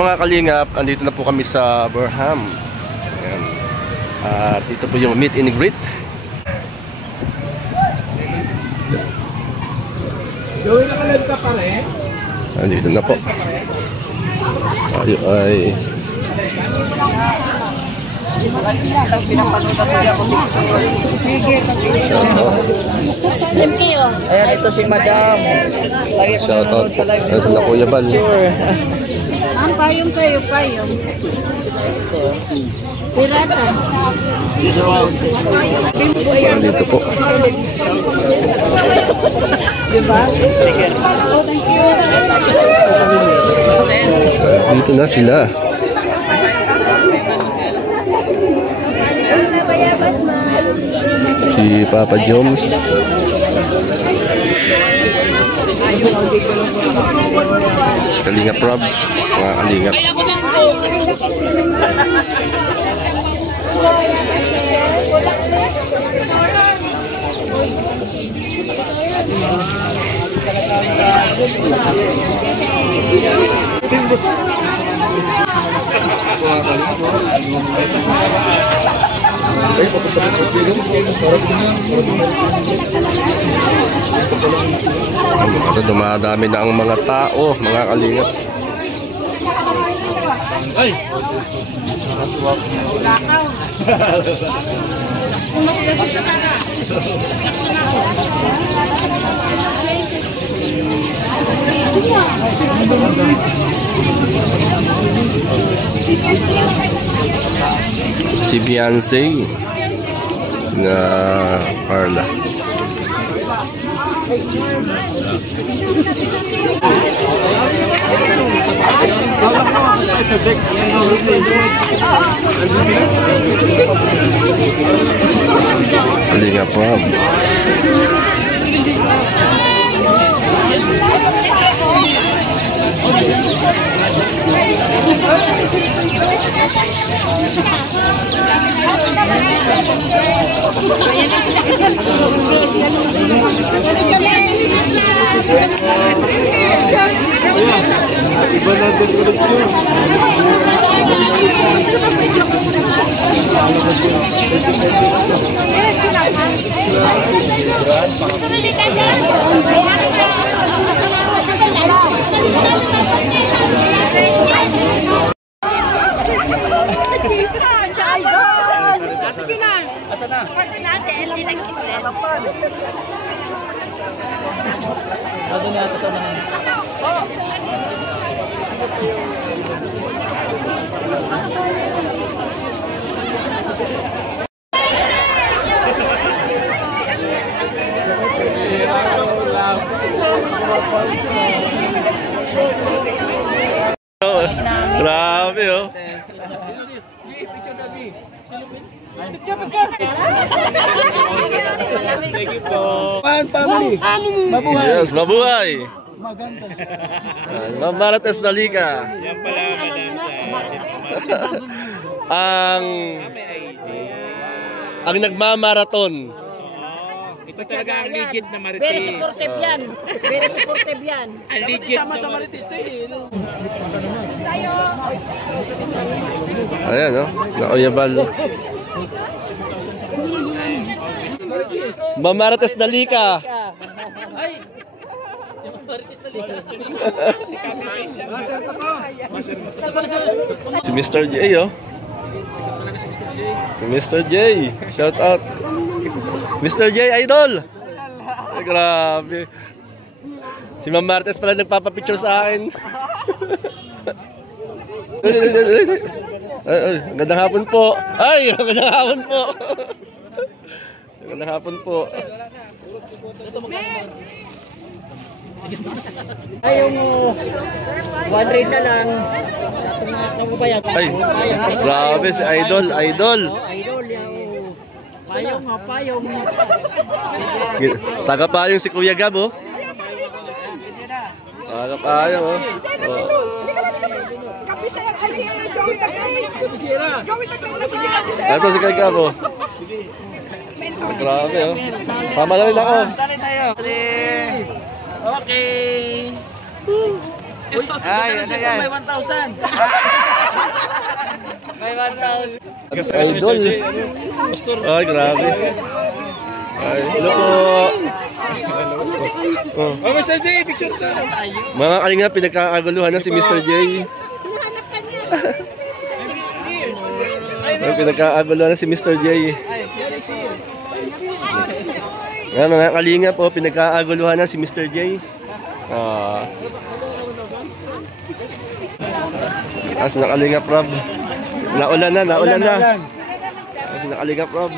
mga kalingap, andito na po kami sa Burham. Ayan. At dito po yung meet and greet. Andito na po. Tayo ay ayan, ito si Madam. shout out po. Ito na Kuya Bal. Ang payong kayo, payong. Pirata. So, dito po. Diba? Dito na sila. Si Papa Joms. Si Kalingap Rob. Mga Kalingap. Ito, dumadami na ang mga tao, mga Kalingap. Ay! Si Beyonce na Carla. Kalingap Rob. Iba natin ulit yun. Sige na. Asa na? Support natin. Hindi nag-express. Doon natin sa mga. Grabe oh. Thank you po. Family. Mabuhay. Yes, mabuhay. Maganda. Mamarates na lika. Yan pala ang nagmamaraton. Ito talaga ang legit na Marites. Very supportive yan. Very supportive yan. Ang legit sama sa Marites tayo. Ayan oh, nauyabal. Mamarates na lika. Ay! Yung Marites na liga. Si Copy Paste. Master pa to. Si Mr. J oh. Sikat talaga si Mr. J. Si Mr. J. Shout out. Mr. J Idol. Ay, grabe. Si Ma'am Martes pala nagpapapicture sa akin. Ay, magandang hapon po. Ay, magandang hapon po. Magandang hapon po. Ay, yung 100 na lang sa ating mga kababayan. Ay, grabe si Idol, Idol. Idol, yung payong ha, payong. Taga-payong si Kuya Gab, oh. Taga-payong, oh. Ito si Kuya Gab, oh. Grabe, oh. Pamalarin ako. Sali tayo. Okay. Ay, ano yan? May 1,000. May 1,000. Idol. Ay, grabe. Ay, hello po. Oh. Oh, Mr. J, picture ka. Mga kalingap, pinagkakaguluhan na si Mr. J. Pinagkakaguluhan na si Mr. J. Yan, mga kalingap po, pinagkakaguluhan na si Mr. J. As na kalingap, Rob. Naulan na. As na kalingap, Rob.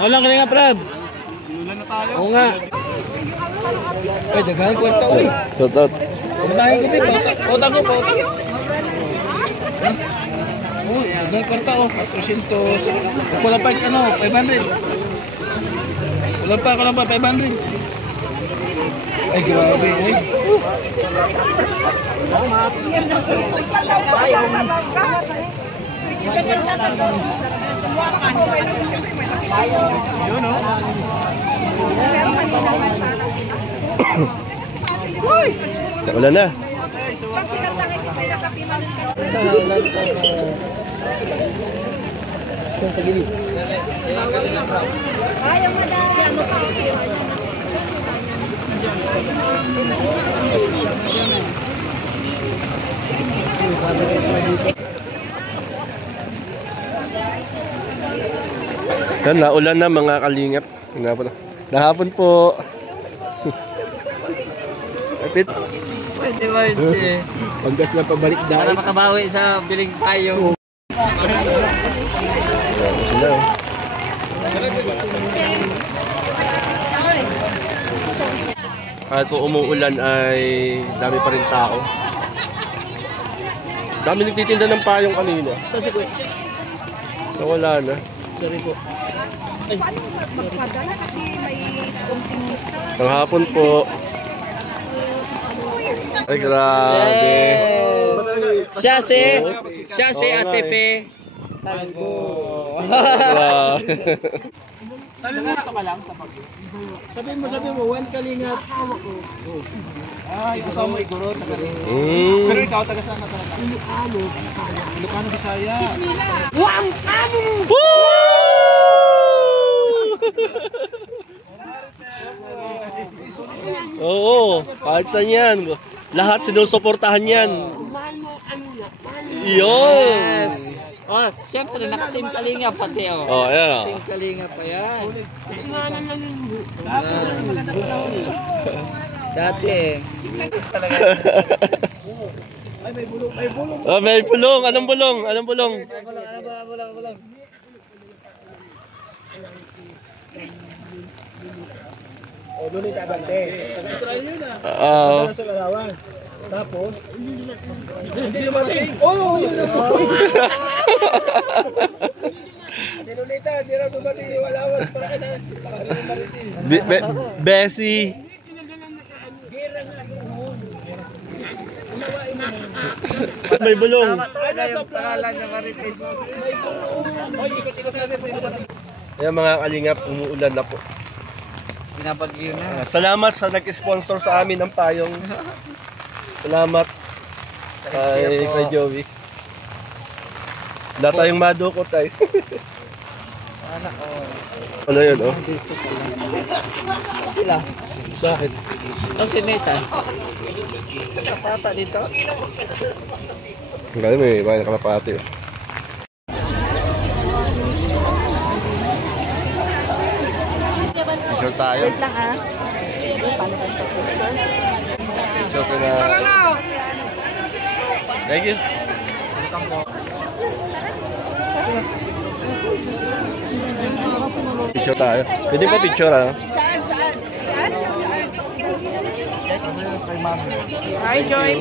Naulan ka nga, Prab. Naulan na tayo. Oo nga. Ay, daghan kwenta ko. Shout. Unahin ko din. Pauta ko po. Oh, daghan kwenta ko. 400. Wala pa, 500. Wala pa, 500. Ay, grabe. Ay. Yun, no? Naulan na. Yan, naulan na mga kalingap. Nahapon po. Kapit. Pwede ba yun? Paggas na pabalik Para dahil. makabawi sa biling tayo. Sila. Kahit po umuulan ay dami pa rin tao. Dami nagtitinda ng payong kanina. Sa sikot. Nawala na. Sorry po. Magpadala kasi may konting Panghapon po. Ay, grabe. Siya si Ate Pe. Sabi mo ka lang sa pag. Sabi mo, one kalingap. Ikaw sa mo iguro. Pero ikaw, taga saan ka talaga? Ilocano, Bisaya. Oo, kahit saan yan. Lahat sinusuportahan yan. Yun. Yes. Oh, siyempre naka-team Kalinga pati oh. Oh, ayan. Team Kalinga pa yan. Dati talaga. Ay, may bulong, may bulong. Oh, may bulong. Anong bulong? Anong bulong? Bulang. O, doon yung tabante. Israel yun ah. Oo. Sa Kalawan. Tapos, hindi dumating. Oh! Dinulita, hindi na dumating. Walawan. Bessie. May bulong. Talaga yung pangalan ng Marites. Ayan mga kalingap, umuulan na po. Binabagyo na. Salamat sa nag-sponsor sa amin ng payong. Salamat kay Joey. Wala tayong madukot tayo. Sana oh. Ano yun oh? Dito pala. Sila. Bakit? Sa Sineta. Kapata dito. Ang galing may bayan na kalapati. Picture tayo. wait lang ah. Picture ko na. Thank you. Picture tayo. Pwede pa picture ah. Saan? Hi, Joy.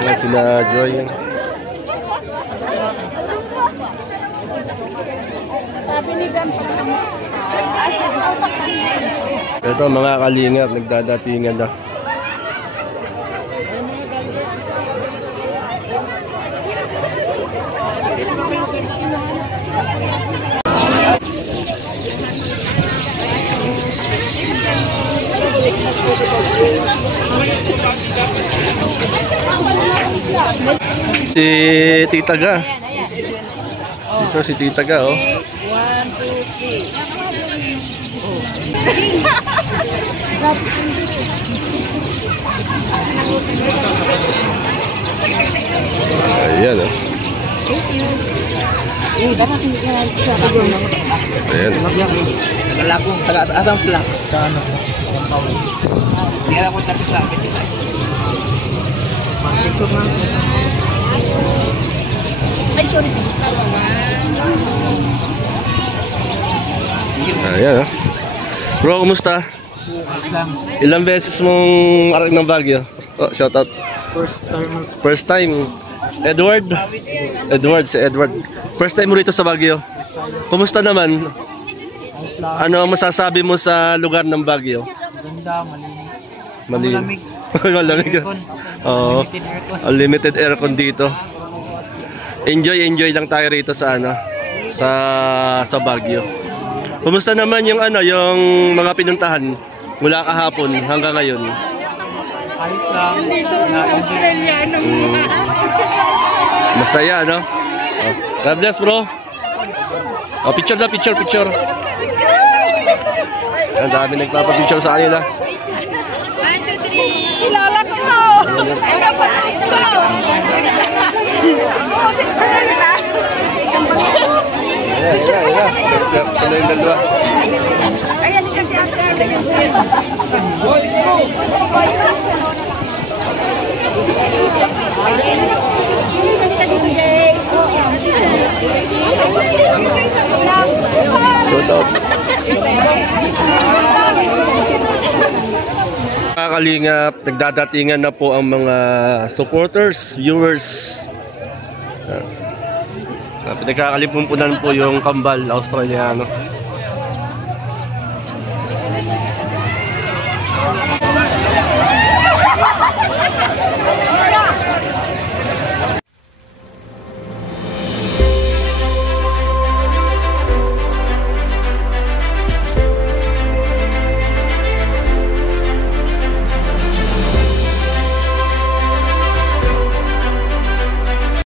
Nga sila Joy. Sabi ni Dan Ito mga kalingap, nagdadatingan na. Si Tita Ga. Ito si Tita Ga, oh. 1, 2, 3. Ayan, oh. Ayan. Nalagong, taga-asam sila. Sa ano? Hindi alam ko sa pisa. Picture na. Ay, sorry. Ayan, oh. Bro, kumusta? Ilang beses mong aral ng Baguio? Oh, shout out. First time. Edward. Si Edward. First time mo rito sa Baguio. Kumusta naman? Ano ang masasabi mo sa lugar ng Baguio? Ganda, malinis. Malamig. Malamig. Oo. Unlimited aircon dito. Enjoy lang tayo rito sa ano, sa Baguio. Kumusta naman yung ano, yung mga pinuntahan mula kahapon hanggang ngayon? Ayos lang. Masaya, no? Oh. God bless, bro. Oh, picture. Ang dami nagpapapicture sa kanila. 1, 2, 3. Kilala ko to. Ayan, dalawa. Ayan kasi ate. Shout out. Kalingap, nagdadatingan na po ang mga supporters, viewers. Pinagkakalimpunan po yung kambal Australiano.